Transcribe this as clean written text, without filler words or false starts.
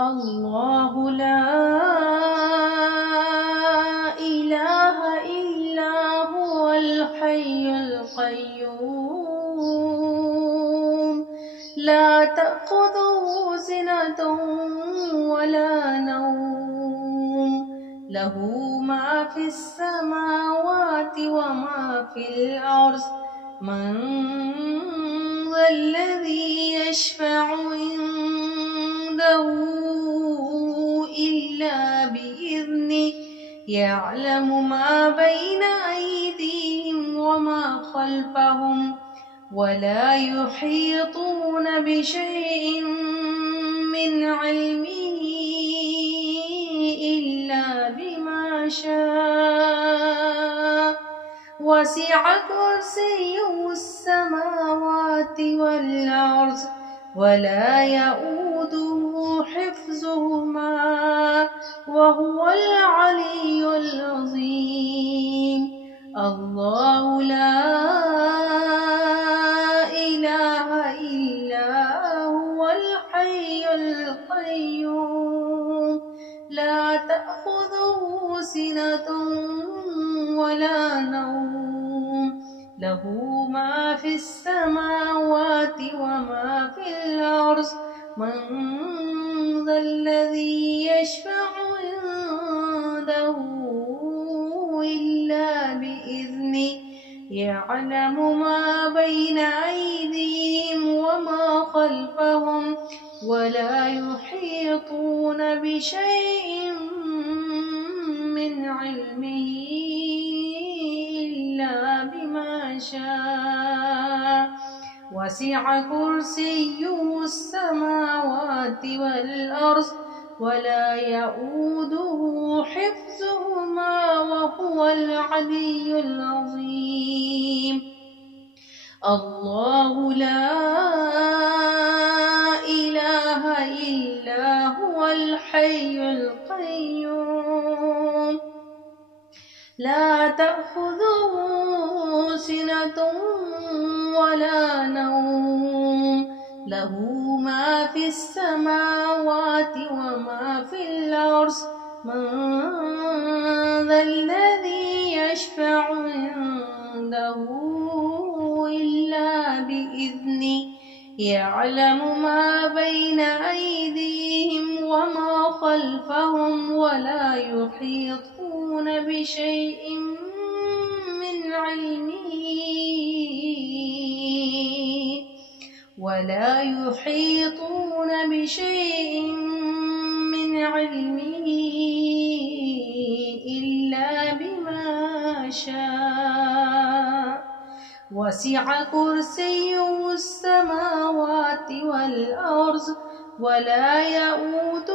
الله لا إله إلا هو الحي القيوم لا تأخذه سنة ولا نوم له ما في السماوات وما في الأرض من ذا الذي يشفع عنده إلا بإذنه يعلم ما بين أيديهم وما خلفهم ولا يحيطون بشيء من علمه إلا بما شاء وسع كرسيه السماوات والأرض ولا يؤوده حفظهما وهو العلي العظيم الله لا إله إلا هو الحي القيوم لا تأخذه سنة ولا نوم له ما في السماوات وما في الأرض من ذا الذي يشفع عنده إلا بإذنه يعلم ما بين أيديهم وما خلفهم ولا يحيطون بشيء من علمه إلا بما شاء وسع كرسيه السماوات والأرض ولا يؤوده حفظهما وهو العلي العظيم الله لا إله إلا هو الحي القيوم لا تأخذه سنة ولا نوم له ما في السماوات وما في الأرض من ذا الذي يشفع عنده إلا بإذنه يعلم ما بين أيديهم وما خلفهم ولا يحيطون بشيء من علمه إلا بما شاء وسع كرسيه السماوات والأرض ولا يؤوده